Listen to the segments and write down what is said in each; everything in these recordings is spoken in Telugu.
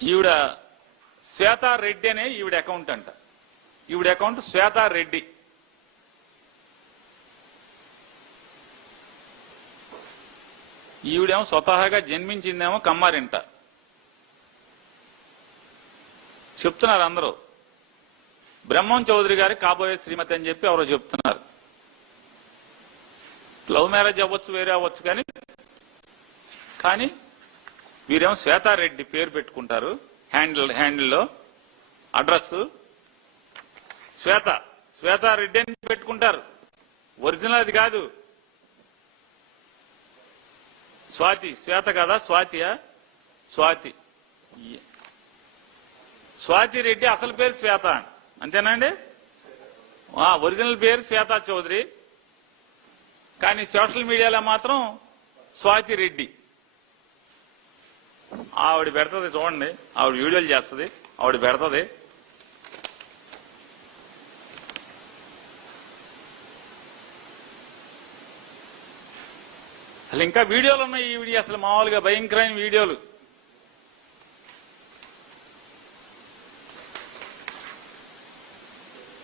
ఈవిడ శ్వేతారెడ్డి అనే ఈవిడ అకౌంట్ అంట. ఈవిడ అకౌంట్ శ్వేతారెడ్డి. ఈవిడేమో స్వతహాగా జన్మించిందేమో కమ్మారింట. చెప్తున్నారు అందరూ బ్రహ్మం చౌదరి గారి కాబోయే శ్రీమతి అని చెప్పి ఎవరో చెప్తున్నారు. లవ్ మ్యారేజ్ అవ్వచ్చు, వేరే అవ్వచ్చు, కానీ వీరేమో శ్వేతారెడ్డి పేరు పెట్టుకుంటారు. హ్యాండిల్లో అడ్రస్ శ్వేతారెడ్డి అని పెట్టుకుంటారు. ఒరిజినల్ అది కాదు. శ్వేత కదా, స్వాతి రెడ్డి అసలు పేరు శ్వేత, అంతేనండి. ఒరిజినల్ పేరు శ్వేతా చౌదరి, కానీ సోషల్ మీడియాలో మాత్రం స్వాతి రెడ్డి. ఆవిడ పెడుతుంది చూడండి, ఆవిడ వీడియోలు చేస్తుంది, ఆవిడ పెడుతుంది. అసలు ఇంకా వీడియోలు ఉన్నాయి. ఈ వీడియో అసలు మామూలుగా భయంకరమైన వీడియోలు.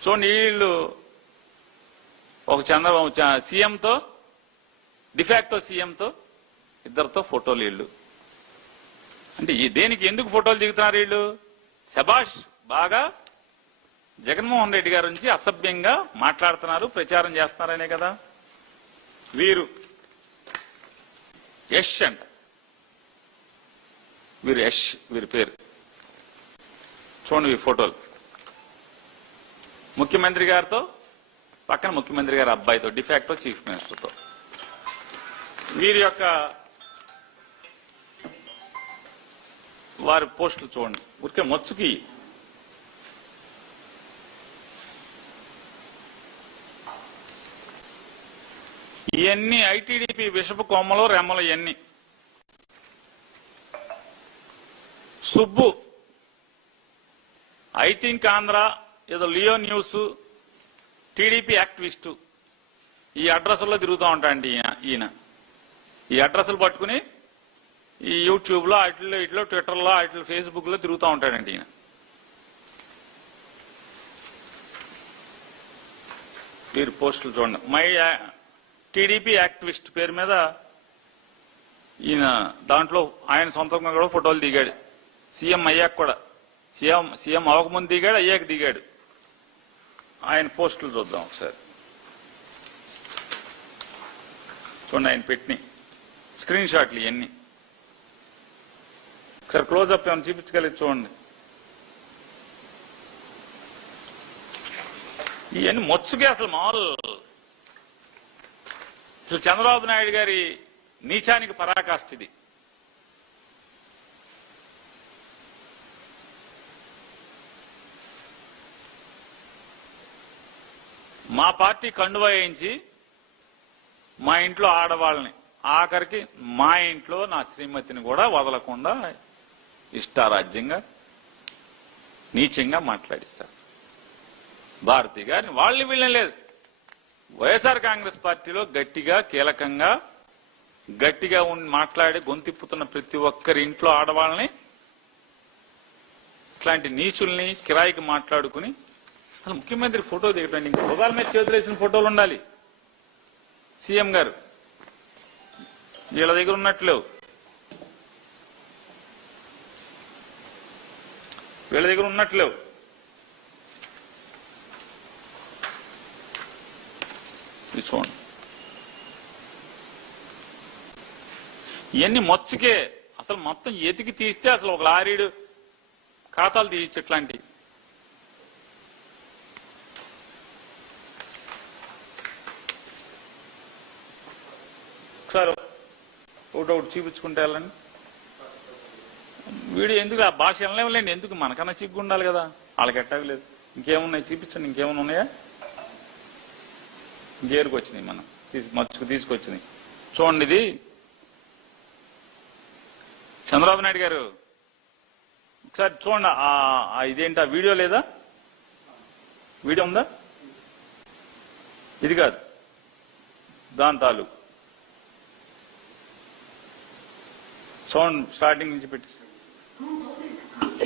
చూడండి, వీళ్ళు ఒక చంద్రబాబు సీఎంతో, డిఫాక్టో సీఎంతో ఇద్దరితో ఫోటోలు. వీళ్ళు అంటే దేనికి ఎందుకు ఫోటోలు దిగుతున్నారు వీళ్ళు? శబాష్, బాగా జగన్మోహన్ రెడ్డి గారి నుంచి అసభ్యంగా మాట్లాడుతున్నారు, ప్రచారం చేస్తున్నారనే కదా. వీరు యష్ అంట, వీరి పేరు చూడండి. ఈ ఫోటోలు ముఖ్యమంత్రి గారితో, పక్కన ముఖ్యమంత్రి గారి అబ్బాయితో, డిఫాక్టో చీఫ్ మినిస్టర్తో. వీరి యొక్క వారి పోస్టులు చూడండి, ఊరికే మొచ్చుకి. ఇవన్నీ ఐటీడీపీ విషపు కొమ్మలు, రెమ్మలు. ఇవన్నీ సుబ్బు, ఐ థింక్ ఆంధ్ర, ఏదో లియో న్యూస్, టీడీపీ యాక్టివిస్టు. ఈ అడ్రస్లో తిరుగుతూ ఉంటాయండి ఈయన. ఈ అడ్రస్లు పట్టుకుని ఈ యూట్యూబ్ లో, ఇట్లో ట్విట్టర్లో, ఫేస్బుక్ లో తిరుగుతూ ఉంటాడండి ఈయన. వీరు పోస్టులు చూడండి. మై టీడీపీ యాక్టివిస్ట్ పేరు మీద ఈయన దాంట్లో ఆయన సొంతంగా కూడా ఫోటోలు దిగాడు. సీఎం అయ్యాక కూడా, సీఎం అవ్వకముందు దిగాడు, అయ్యాక దిగాడు. ఆయన పోస్టులు చూద్దాం ఒకసారి. చూడండి, ఆయన పెట్టిన స్క్రీన్ షాట్లు ఇవన్నీ. ఒకసారి క్లోజ్అప్ ఏమైనా చూపించగలిగి చూడండి. ఇవన్నీ మొచ్చుకే అసలు మామూలు. అసలు చంద్రబాబు నాయుడు గారి నీచానికి పరాకాష్ఠ ఇది. మా పార్టీ కండువా వేయించి మా ఇంట్లో ఆడవాళ్ళని, ఆఖరికి మా ఇంట్లో నా శ్రీమతిని కూడా వదలకుండా ఇష్టారాజ్యంగా నీచంగా మాట్లాడిస్తారు. భారతి గారిని వాళ్ళని వీళ్ళని లేదు. వైఎస్ఆర్ కాంగ్రెస్ పార్టీలో గట్టిగా, కీలకంగా, గట్టిగా మాట్లాడి గొంతిప్పుతున్న ప్రతి ఒక్కరి ఇంట్లో ఆడవాళ్ళని, ఇట్లాంటి నీచుల్ని కిరాయికి మాట్లాడుకుని అసలు ముఖ్యమంత్రి ఫోటో దిగటండి. ఇంకా భుజాల మీద చేతులు వేసిన ఫోటోలు ఉండాలి. సీఎం గారు వీళ్ళ దగ్గర ఉన్నట్లేవు, వీళ్ళ దగ్గర ఉన్నట్లేవు. ఇది చూడండి, ఇవన్నీ మొచ్చకే. అసలు మొత్తం ఎతికి తీస్తే అసలు ఒక లారీడు ఖాతాలు తీయచ్చు. ఇట్లాంటివి ఒకసారి ఒకటి చూపించుకుంటే వెళ్ళండి. వీడియో ఎందుకు, ఆ భాష వెళ్ళలేండి, ఎందుకు మనకన్నా సిగ్గు ఉండాలి కదా. వాళ్ళకి ఎట్టావి లేదు. ఇంకేమున్నాయి చూపించండి, ఇంకేమైనా ఉన్నాయా? గేరుకు వచ్చినాయి, మనం మచ్చుకు తీసుకొచ్చినాయి. చూడండి, ఇది చంద్రబాబు నాయుడు గారు. ఒకసారి చూడండి, ఇదేంటి, ఆ వీడియో లేదా? వీడియో ఉందా? ఇది కాదు, దాని తాలూకు సౌండ్ స్టార్టింగ్ నుంచి పెట్టి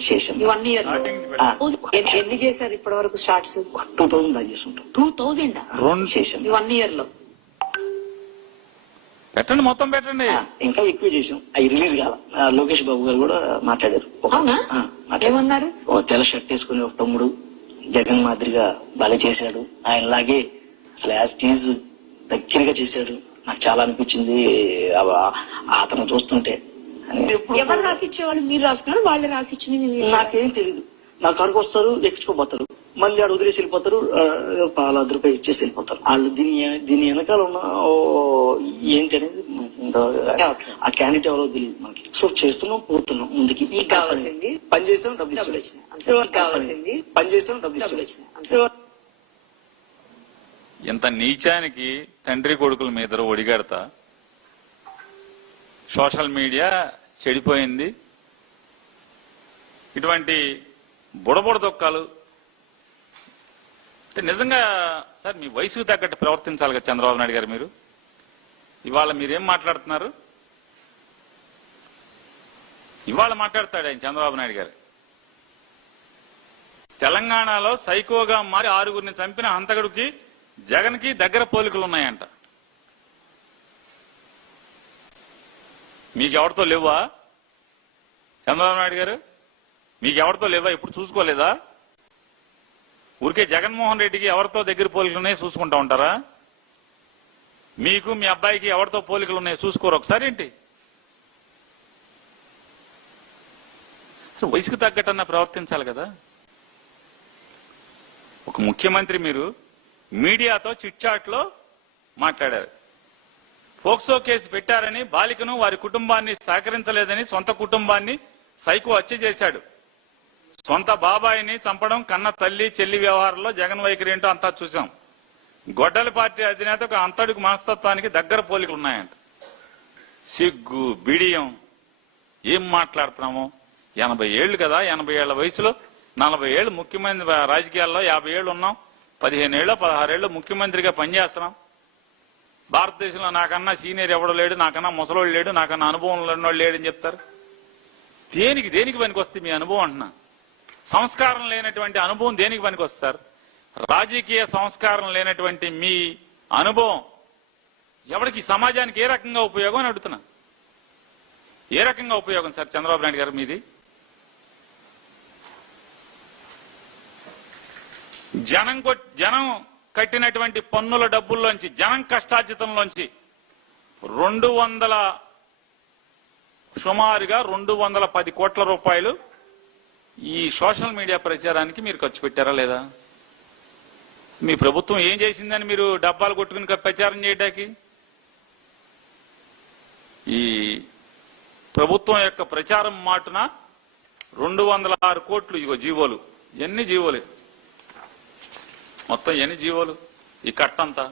చేశాను. 1 year లో ఎన్ని చేశారు ఇప్పటి వరకు షార్ట్స్? 2000 దాకా చేస్తుంటాం. 2000 చేశాను. 1 year లో పెట్టండి, మొత్తం పెట్టండి. ఇంకా ఎక్కువ చేసాం. అవి రిలీజ్ కాల. లోకేష్ బాబు గారు కూడా మాట్లాడారు. అవునా? ఏమన్నారు? తెల్ల షర్ట్ వేసుకుని ఒక తమ్ముడు జగన్ మాదిరిగా భలే చేశాడు, ఆయనలాగే అసలు యాజ్ టీజ్ దగ్గరగా చేశాడు, నాకు చాలా అనిపించింది అతను చూస్తుంటే. ఎవరు రాసిచ్చేవాళ్ళు? మీరు రాసుకున్నారు, వాళ్ళే రాసిచ్చింది? నాకేం తెలియదు. నా కారుకు వస్తారు, ఎక్కించుకోపోతారు, మళ్ళీ ఆడ వదిలేసి వెళ్ళిపోతారు, పాల రూపాయలు ఇచ్చేసి వెళ్ళిపోతారు. వాళ్ళు దీని వెనకాల ఉన్న ఏంటి అనేది ఆ క్యాండిడేట్ ఎవరో తెలియదు మనకి. సో చేస్తున్నాం, పోతున్నాం ముందుకి. కావాల్సింది పని చేసాం, డబ్బులు ఇచ్చాం. కావాల్సింది పని చేసాం, డబ్బులు ఇచ్చాం. ఇంత నీచానికి తండ్రి కొడుకుల మీద ఒడిగడతా సోషల్ మీడియా చెడిపోయింది. ఇటువంటి బుడబుడ దొక్కాలు అంటే నిజంగా సార్ మీ వయసుకు తగ్గట్టు ప్రవర్తించాలి కదా చంద్రబాబు నాయుడు గారు. మీరు ఇవాళ మీరేం మాట్లాడుతున్నారు? ఇవాళ మాట్లాడతాడు ఆయన చంద్రబాబు నాయుడు గారు. తెలంగాణలో సైకోగా మారి 6గురిని చంపిన హంతకుడికి జగన్ కి దగ్గర పోలికలు ఉన్నాయంట. మీకెవరితో లేవా చంద్రబాబు నాయుడు గారు? మీకెవరితో లేవా? ఇప్పుడు చూసుకోలేదా? ఊరికే జగన్మోహన్ రెడ్డికి ఎవరితో దగ్గర పోలికలు ఉన్నాయో చూసుకుంటా ఉంటారా? మీకు మీ అబ్బాయికి ఎవరితో పోలికలు ఉన్నాయో చూసుకోరు ఒకసారి. ఏంటి వయసుకు తగ్గట్టన్నా ప్రవర్తించాలి కదా. ఒక ముఖ్యమంత్రి మీరు మీడియాతో చిట్చాట్ లో మాట్లాడారు. పోక్సో కేసు పెట్టారని బాలికను వారి కుటుంబాన్ని సహకరించలేదని సొంత కుటుంబాన్ని సైకో హత్య చేశాడు. సొంత బాబాయిని చంపడం, కన్న తల్లి చెల్లి వ్యవహారంలో జగన్ వైఖరి ఏంటో అంతా చూసాం. గొడ్డలి పార్టీ అధినేతకు అంతటికి మనస్తత్వానికి దగ్గర పోలికలు ఉన్నాయంట. సిగ్గు బిడియం ఏం మాట్లాడుతున్నాము? 80 ఏళ్లు కదా, 80 ఏళ్ల వయసులో 40 ఏళ్లు ముఖ్యమంత్రి రాజకీయాల్లో, 50 ఏళ్లు ఉన్నాం, 15 ఏళ్ళు 16 ఏళ్ళు ముఖ్యమంత్రిగా పనిచేస్తున్నాం. భారతదేశంలో నాకన్నా సీనియర్ ఎవడో లేడు, నాకన్నా ముసలోళ్ళు లేడు, నాకన్నా అనుభవం ఉన్నోళ్ళు లేడని చెప్తారు. దేనికి పనికి వస్తే మీ అనుభవం అంటున్నా? సంస్కారం లేనటువంటి అనుభవం దేనికి పనికి వస్తారు? రాజకీయ సంస్కారం లేనటువంటి మీ అనుభవం ఎవరికి సమాజానికి ఏ రకంగా ఉపయోగం అని అడుగుతున్నా. ఏ రకంగా ఉపయోగం సార్ చంద్రబాబు నాయుడు గారు మీది? జనం కట్టినటువంటి పన్నుల డబ్బుల్లోంచి, జనం కష్టార్జితంలోంచి సుమారుగా 210 కోట్ల రూపాయలు ఈ సోషల్ మీడియా ప్రచారానికి మీరు ఖర్చు పెట్టారా లేదా? మీ ప్రభుత్వం ఏం చేసిందని మీరు డబ్బాలు కొట్టుకుని ప్రచారం చేయడానికి? ఈ ప్రభుత్వం యొక్క ప్రచారం మాటున 206 కోట్లు ఇగో జీవోలు. ఎన్ని జీవోలు మొత్తం? ఎన్ని జీవోలు ఈ కట్టంతా?